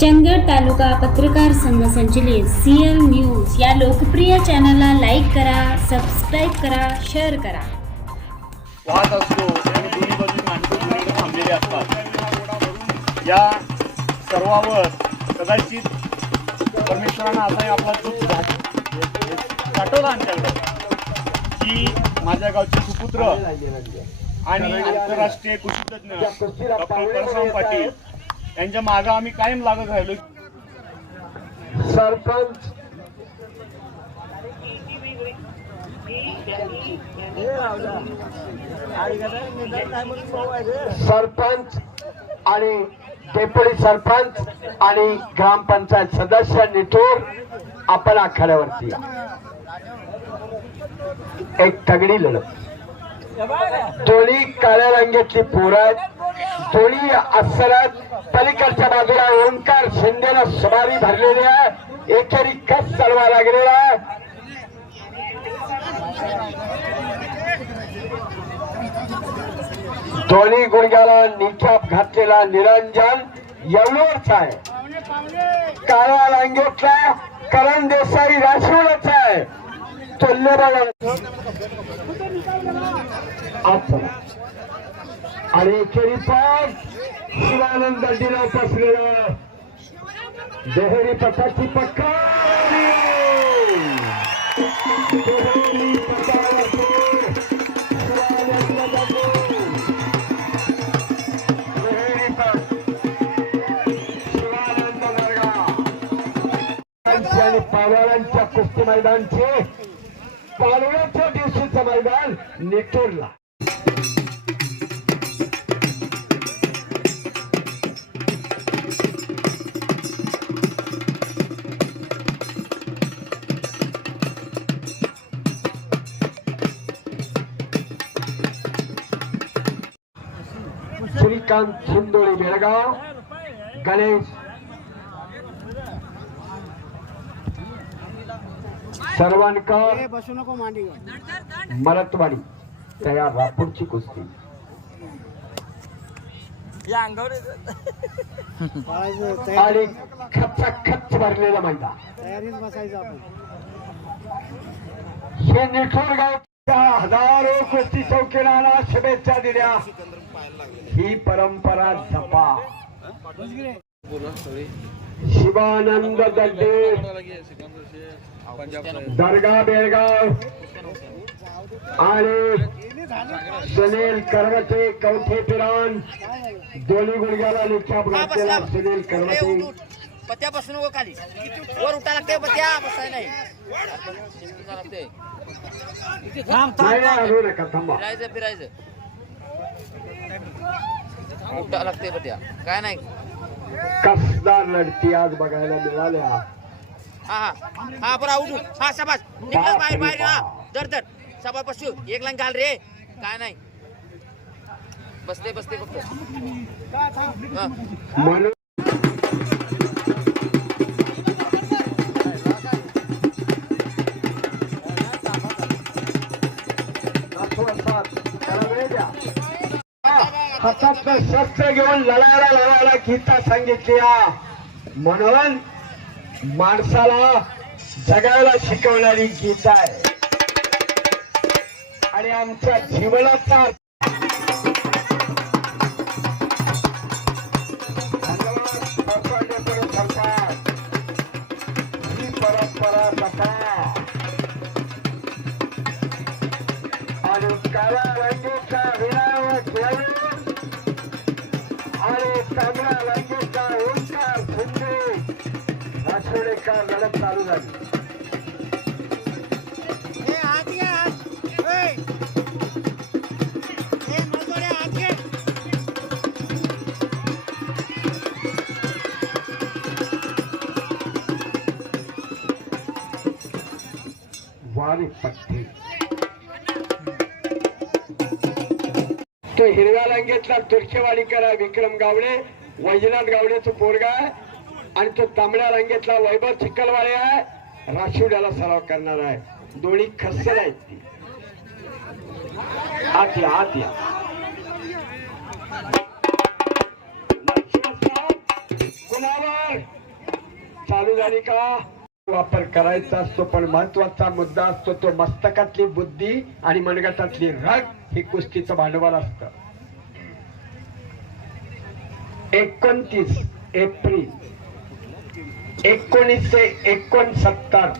चंदगड तालुका पत्रकार संघ संचलित सी एल न्यूज या लोकप्रिय चॅनलला लाईक करा सबस्क्राईब करा शेअर करा. वाहत असतो आणि दोन्ही बाजूनी माणसं दोन्हीकडे थांबलेली असतात. या सर्वावर कदाचित परमेश्वरानं असाही आपला चूक पाठवला आमच्याकडे. की माझ्या गावचे सुपुत्र आणि आंतरराष्ट्रीय कृषी कृषीतज्ञ डॉक्टर परशुराम पाटील यांच्या मागं आम्ही कायम लागत राहिलो. सरपंच. सरपंच आणि डेप्युटी सरपंच आणि ग्रामपंचायत सदस्य निठूर आपण आखाड्यावरती एक तगडी लढत. टोळी काळ्या रंगातली पोरात टोळी असरात पलीकडच्या बाजूला ओंकार शिंदेनं सुमारी भरलेली आहे. एकेरी कस चालवा लागलेला आहे. दोन्ही गुडघ्याला घातलेला निरंजन एवढंच आहे. काळ्या रांगेतला करण देसाई राशिवलच आहे. तो लेबल अच्छा आणि एकेरी पण शिवानंद दंडीला बसलेला. देहरी पथाची पक्का. देहरी कुस्ती मैदानचे पालव्याच्या दिवशीचं मैदान निटूरला श्रीकांत शिंदोळे बेळगाव. गणेश. सर्वांकर. बसू नको मांडी मलतवाडी तयार रापूरची कुस्ती. आणि खच्चा खच्च भरलेलं मैदान. तयारीच बसायचं आपण. हे निठूर गावच्या हजारो कुस्ती चौकीला शुभेच्छा दिल्या. ही परंपरा जपा. शिवानंद दड्डे दर्गा बेळगाव. आणि सुनील करवते कवठे पिरान. दोन्ही गुडघ्याला लिख्या घातलेला सुनील करवते. पत्या बसू नको खाली. वर उठा लागते पत्या बसाय नाही. नका थांबा. फिरायचं फिरायचं. उठा लागते पत्या काय नाही. कसदार लढती आज बघायला मिळाल्या. हा हा. हा बरा उठू हा शाबास. निघलं बाहेर बाहेर हा दर दर शाबास बसू. एक लाईन घाल रे. काय नाही. बसते बसते फक्त. म्हणून हातातलं शस्त्र घेऊन लढायला लढायला गीता सांगितल्या म्हणून माणसाला जगायला शिकवणारी गीता आहे. आणि आमच्या जीवनाचा लढत चालू झाली. तो हिरव्या रंगेतला तुर्केवाडीकर आहे विक्रम गावडे वैजनाथ गावडेचं पोरगा आणि तो तांबड्या रंगेतला वैभव चिखलवाडे आहे. राशिवड्याला सराव करणार आहे. दोन्ही खस्सर आहेत ती. आत या आत या. कुणावर? चालू झाली का? वापर करायचा असतो पण महत्त्वाचा मुद्दा असतो तो मस्तकातली बुद्धी आणि मनगटातली रग ही कुस्तीचं भांडवल असत. एकोणतीस एप्रिल एकोणीसशे एकोणसत्तर.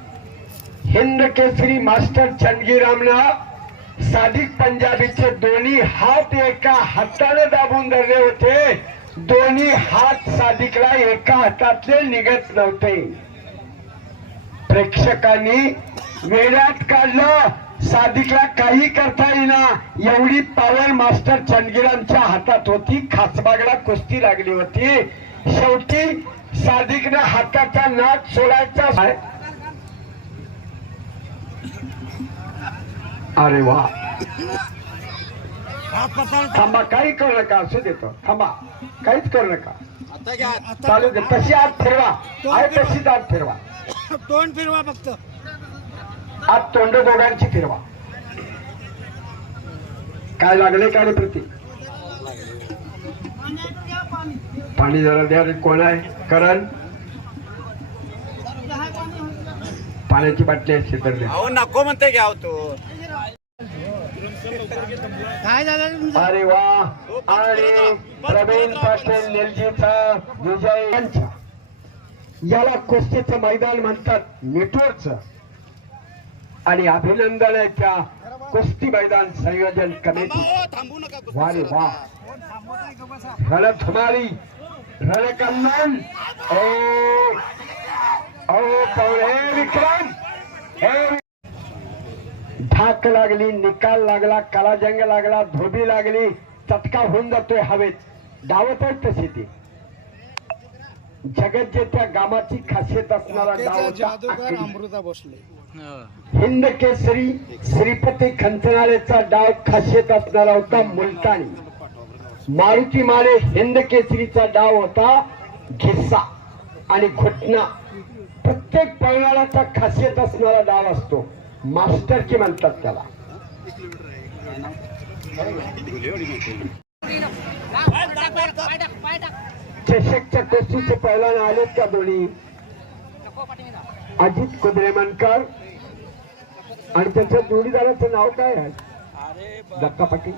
हिंद केसरी मास्टर चंदगीरामनं साधिक पंजाबीचे दोन्ही हात एका हाताने दाबून धरले होते. दोन्ही हात साधिकला एका हातातले निघत नव्हते. प्रेक्षकांनी वेळात काढलं. साधिकला काही करता येईना. एवढी पावर मास्टर चंदगिरांच्या हातात होती. खासबागला कुस्ती लागली होती. शेवटी सादिकनं हाताचा नाक सोडायचा. अरे वा. थांबा काही करू नका असू देतो थांबा काहीच करू नका. चालू दे तशी आत फिरवा. आहे तशीच आत फिरवा. तोंड फिरवा फक्त. आत तोंड दोघांची फिरवा. काय लागले का रे प्रती? पाणी जरा द्या रे कोण आहे? करण? पाण्याची बाटली दे. अहो नको म्हणते घ्याव तो. काय झालं अरे वा. आणि प्रवीण पाटील निलजीचा विजय यांचा. याला कुस्तीचं मैदान म्हणतात नेटवर्कचं. आणि अभिनंदन आहे त्या कुस्ती मैदान संयोजन कमिटी. वा. रे वा रणधुमारी रणकंदन ओ ओ पवळे विक्रम हे धाक लागली निकाल लागला कालाजंग लागला धोबी लागली चटका होऊन जातोय हवेत. डावत आहेत तशी ती. जगत जे त्या गावाची खासियत असणारा डाव. अमृता भोसले. हिंद केसरी श्रीपती खंचनाळेचा डाव खासियत असणारा होता मुलतानी. मारुती माने हिंद केसरीचा डाव होता घिस्सा आणि घुटना. प्रत्येक पळणाऱ्याचा खासियत असणारा डाव असतो. मास्टर की म्हणतात त्याला. चषकच्या कुस्तीचे पैलवान आलेत का दोन्ही? अजित कुद्रेमनकर आणि त्याच्या जोडीदाराचं नाव काय आहे? दत्ता पाटील.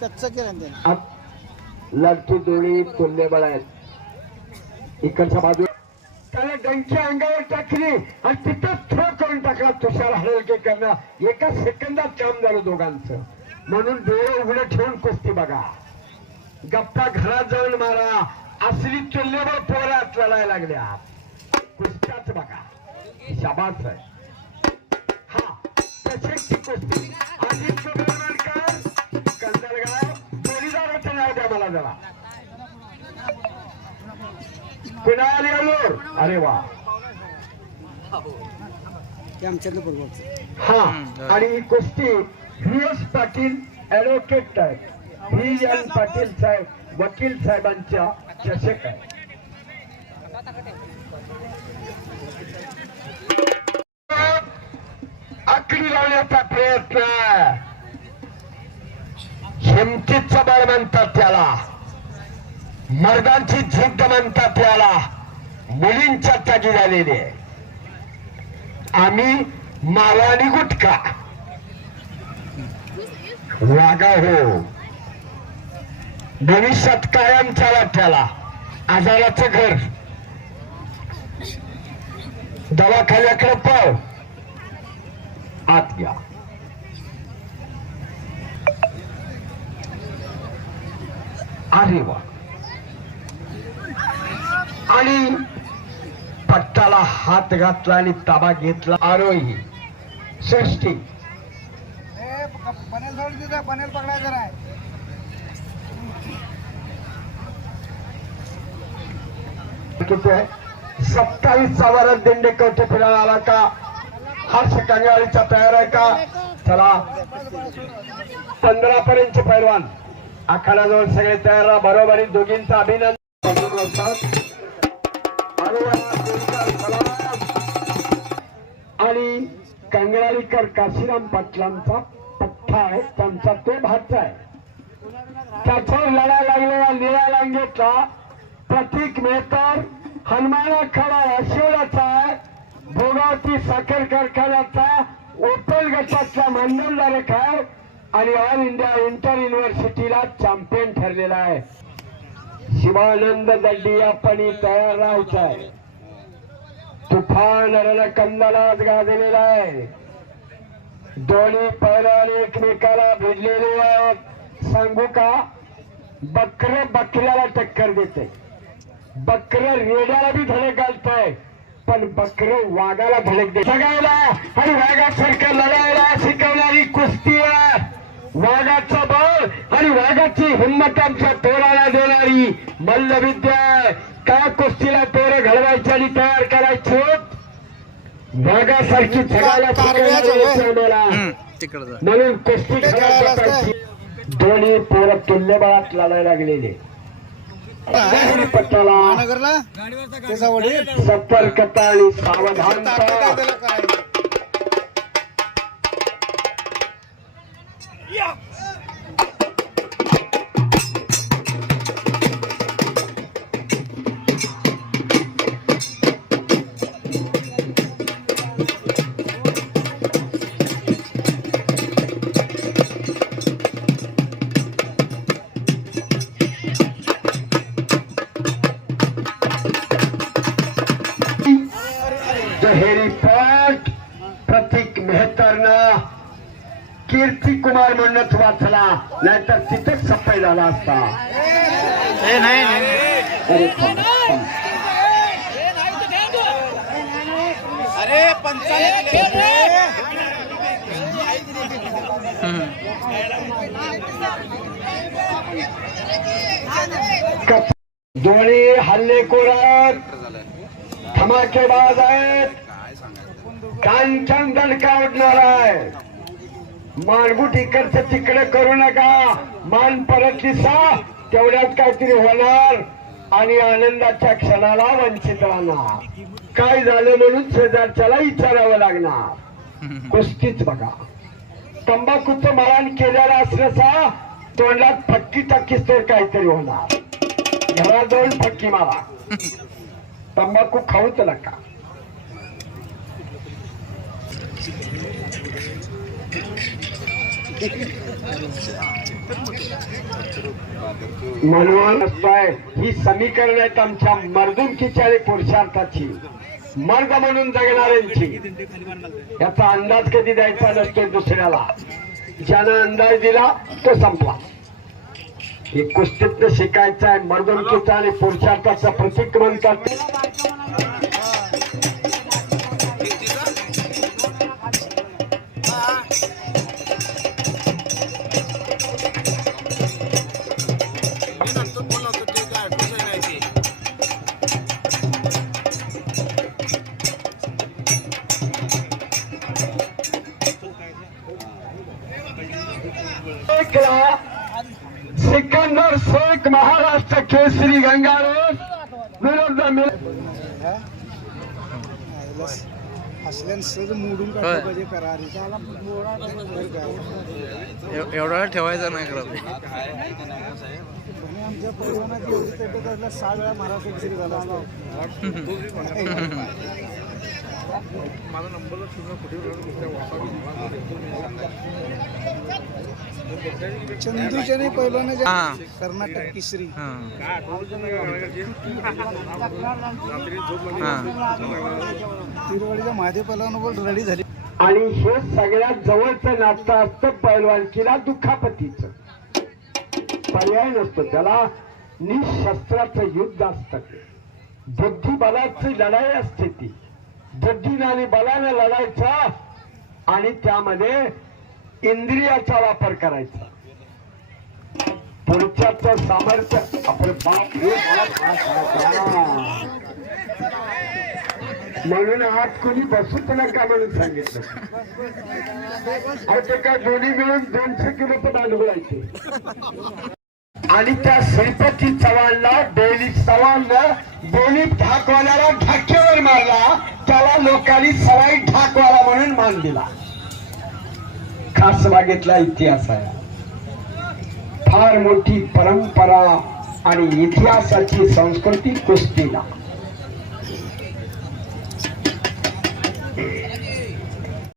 कच्च केलं त्याने. आत लढती दोन्ही तुल्यबळ आहेत इकडच्या बाजू त्याला डंकी अंगावर टाकली आणि तिथं थ्रो करून टाकला. तुषार हळकेकरनं एका सेकंदात काम झालं दोघांचं. म्हणून डोळे उघडे ठेवून कुस्ती बघा. गप्पा घरात जाऊन मारा. असली चुल्लेवर पोरात लढायला लागल्या. कुस्त्याच बघा. शाबास आहे. हा तसेची कुस्ती. अजित कंदरगाव जोडीदाराचं नाव द्या मला जरा कुणाल अरे वा हा आणि ही कुस्ती V S Patil advocate V N Patil साहेब वकील साहेबांच्या चषक आहे. आकडी लावण्याचा प्रयत्न हिमतीचं बळ म्हणतात त्याला. मर्दांची जिद्द म्हणतात त्याला. मुलींच्या जागी झालेली आहे. आम्ही मावानी गुटका वागा हो. भविष्यात कायम चाला त्याला. आजाराचं घर. दवाखान्याकडे पाव आत घ्या अरे वा. आणि पट्टाला हात घातला आणि ताबा घेतला आरोही. षष्टी किती आहे? सत्तावीस वर दिंडे कवटे फिरायला आला का? हर्ष कंगाळीचा तयार आहे का? चला. पंधरा पर्यंत पैलवान. आखाड्याजवळ सगळे तयार राहा. बरोबरी दोघींचं अभिनंदन. आणि कंगळालीकर काशीराम पाटलांचा पठ्ठा आहे. त्यांचा तो भाचा आहे. त्याच्यावर लढा लागलेला निळा लांगेचा प्रतीक मेहतर हनुमाना खडा आशिवराचा भोगावती साखर कारखान्याचा ओपल गटाचा मानधनधारक आहे. आणि ऑल इंडिया इंटर युनिव्हर्सिटीला चॅम्पियन ठरलेला आहे. शिवानंद दड्डी आपण तयार राहायचा आहे. तुफान रणकंदनात गाजलेला आहे. दोन्ही पैलवान एकमेकाला भिडलेले आहेत. सांगू का? बकर बकऱ्याला टक्कर देते. बकर रेड्याला बी धडक घालतंय. पण बकर वाघाला धडक देत. सगळ्याला आणि वाघासारखं लढायला शिकवणारी कुस्ती आहे. वाघाचं बळ आणि वाघाची हिंमत आमच्या तोराला देणारी मल्लविद्या. का कुस्तीला तोरं घडवायची आणि तयार करायची? वाघासारखी यशवंताला. म्हणून कुस्ती खेळायला पाहिजे. दोन्ही पोरं तुल्यबळात लढायला लागलेले. पट्टाला. सतर्कता आणि सावधानता. म्हणूनच वाचला नाहीतर तिथेच सफाई झाला असता. अरे थांब, थांब. अरे पंचायत कप- दोन्ही हल्लेखोर आहेत धमाकेबाज आहेत. कांचन दणका उडणार आहे मालगुट इकडचं तिकडे करू नका. मान परत दिसा तेवढ्यात काहीतरी होणार. आणि आनंदाच्या क्षणाला वंचित राहणार. काय झालं म्हणून शेजारच्याला विचारावं लागणार. कुस्तीच बघा. तंबाखूचं मरण केलेलं असल्याचा तोंडात फटकी टक्कीच तर काहीतरी होणार. घरात जाऊन फटकी मारा. तंबाखू खाऊच नका. म्हणून ही समीकरण आहेत आमच्या मर्दुमकीच्या आणि पुरुषार्थाची. मर्द म्हणून जगणाऱ्यांची. याचा अंदाज कधी द्यायचा नसतो दुसऱ्याला. ज्यानं अंदाज दिला तो संपला. हे कुस्तीतनं शिकायचं आहे मर्दुमकीचा आणि पुरुषार्थाचं प्रतीक म्हणतात मोडा बरं काय एवढा ठेवायचा नाही आमच्या परिवारात एवढी तब्येत असल्या सहा वेळा महाराष्ट्र केसरी झाला चंदूच्याने पहिल्याने जे हा. कर्नाटक केसरी. तिरवाडीच्या महादेव रडी झाली. आणि हे सगळ्यात जवळचं नातं असतं पैलवानकीला दुखापतीचं. पर्याय नसतो. त्याला निशस्त्राचं युद्ध असतं बुद्धिबलाची लढाई असते ती. बुद्धीने आणि बलाने लढायचा आणि त्यामध्ये इंद्रियाचा वापर करायचा. पुढच्याच सामर्थ्य आपण म्हणून आज कोणी बसूच नका म्हणून सांगितलं. अहो ते काय दोन्ही मिळून दोनशे किलो पण अनुभवायचे आणि त्या श्रीपती चव्हाणला डेली चव्हाणला कोणी ढाकवाल्याला ढाक्यावर मारला त्याला लोकांनी सवाई ढाकवाला म्हणून मान दिला. खास बागेतला इतिहास आहे. फार मोठी परंपरा आणि इतिहासाची संस्कृती कुस्तीला.